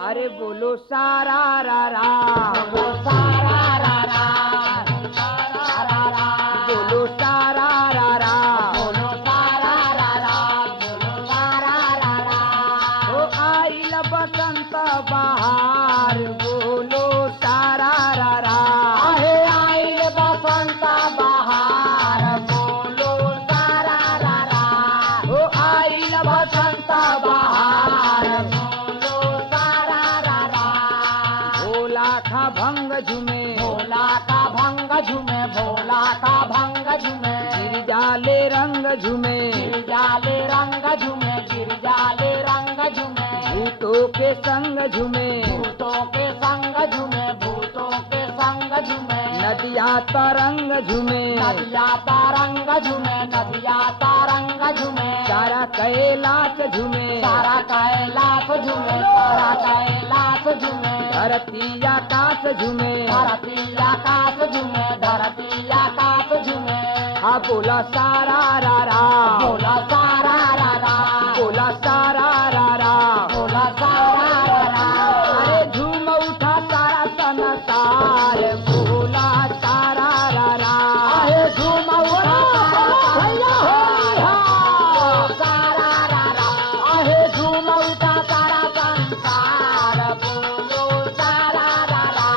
अरे बोलो सारा रा रा, बोलो सारा रा रा, सारा रा, बोलो सारा रा रा, बोलो सारा रा रा, बोलो सारा रा रा। ओ आइल बसंत बहार, बोलो सारा रा रा, आहे आइल बसंत बहार, बोलो सारा रा रा। ओ आइल बसंत बहार, बोलो सारा रा रा। भोला का भंग झूमे, भोला का भंग झूमे, भोला का भंग झूमे, गिरजाले रंग झूमे, गिरजाले रंग झूमे, गिरजाले रंग झूमे, भूतों के संग झूमे, भूतों के संग झूमे, भूतों के संग झूमे, नदिया तरंग झूमे, नदिया तरंग झूमे, नदिया तरंग झूमे, सारा कैलाश झूमे, सारा कैलाश झूमे, सारा कैलाश झूमे, धरती आकाश झूमे, धरती आकाश झूमे, धरती आकाश झूमे। आ बोला सारा रा रा, बोला सारा रा रा, बोला सारा रा रा, बोला सारा रा रा। अरे झूम उठा सारा संसार, बोला सारा रा रा, आहे झूम उठा सारा संसार, सारा रा रा। आहे झूम उठा सारा संसार, बोलो सारा रा रा।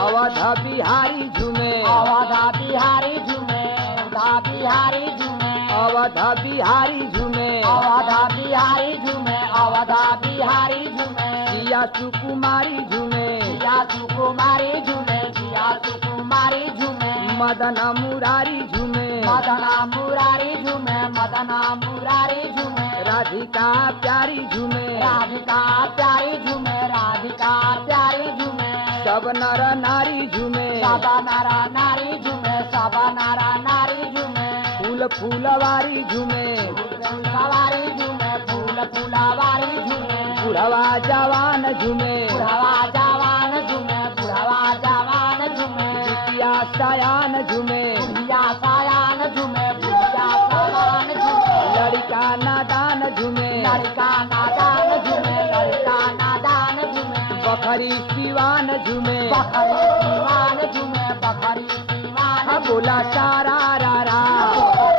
अवध बिहारी झूमे, अवधा बिहारी झूमे, अवधा बिहारी झूमे, अवध बिहारी झूमे, अवधा बिहारी झूमे, अवधा बिहारी झूमे, सिया सुकुमारी झूमे, जिया सुकुमारी झूमे, जिया सुकुमारी झूमे, मदन मुरारी झूमे, मदना मुरारी झूमे, मदना मुरारी झूमे, राधिका प्यारी झूमे, राधिका प्यारी झूमे, राधिका प्यारी झूमे, सब नर नारी झूमे, सबा नारा नारी झूमे, सबा नारा नारी झूमे, फूल फूलवारी झूमे, फूलवारी झूमे, फूल फूलवारी झूमे, बुढ़वा जवान झूमे, बुढ़वा जवान झूमे, बुढ़वा जवान झूमे, बिटिया सयान झूमे, बुढ़िया सायान झूमे, बुढ़िया सायान झूमे, लड़का नादान झूमे, लड़का नादान झूमे, लड़का नादान झूमे, बखरी सिवान झूमे, बखरी दीवान झूमे, बखरी दीवान हाँ बोला सारा रा रा,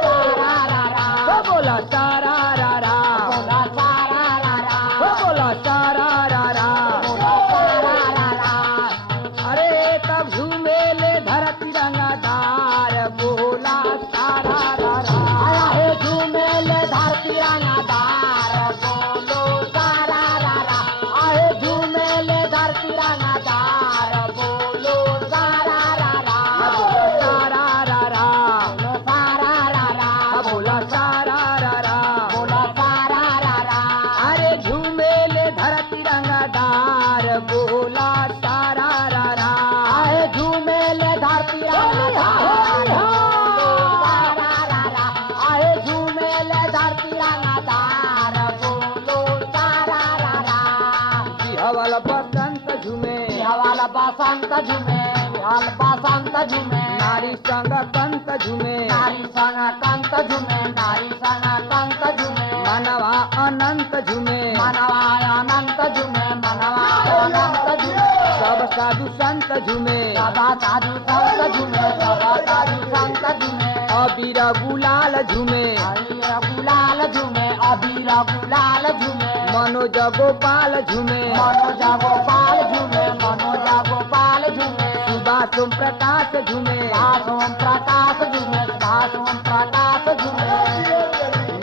सारा रा रा, हाँ बोला सारा रा रा, बोला सारा रा रा, हाँ बोला सारा रा रा, बोला सारा रा रा। अरे तब झूमे ले धरती रंगदार, बोला सारा रा रा, आया है झूमे ले धरती रंगदार, बोलो सारा रा रा। आए झूमे ले धरती रंगदार, बोलो सारा रा रा, सारा रा रा, बोलो सारा रा रा, हाँ बोला सारा रा रा, बोलो सारा रा रा। अरे झूमे ले धरती रंगदार, बोला सारा रा रा, आए झूमे ले धरती रंगदार, बोलो सारा रा रा। आए झूमे ले धरती रंगदार, बोलो सारा रा रा। बिहवल बसंत झूमे, हवाला बसंत झूमे, हल बसंत झूमे, नारी संग कंत झूमे, नारी संग कंत झूमे, नारी संग कंत झूमे, मनवा अनंत झूमे, मनवा अनंत झूमे, मनवा अनंत झूमे, सब साधु संत झूमे, सदा साधु संत झूमे, सदा साधु संत झूमे, अबीर गुलाल झूमे, अबीर गुलाल झूमे, अबीर गुलाल झूमे, मनोज गोपाल झूमे, मनोज गोपाल झूमे, मनोज गोपाल झूमे, सुभाष ओम प्रकाश झूमे, ओम प्रकाश झूमे, ओम प्रकाश झूमे,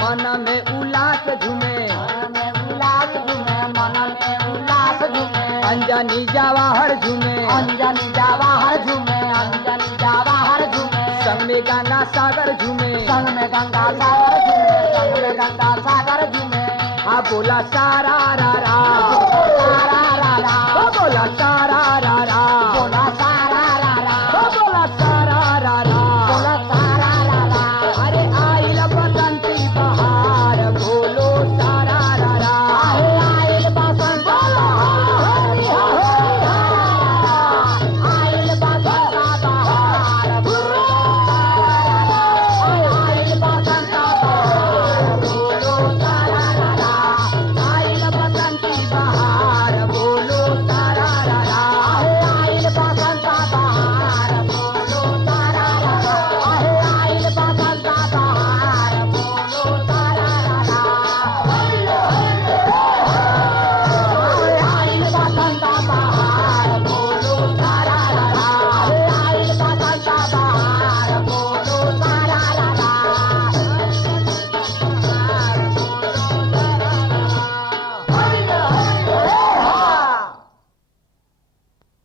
मन में उल्लास झूमे, मन में उल्लास झूमे, मन में उल्लास झूमे, अंजनी जवाहर झूमे, अंजनी जवाहर झूमे, अंजनी जवाहर झूमे, संग में गंगा सागर झूमे, संग में गंगा सागर झूमे, संग में गंगा सागर झूमे, हाँ बोला सारा रा रा, सारा रा रा, हाँ बोला सारा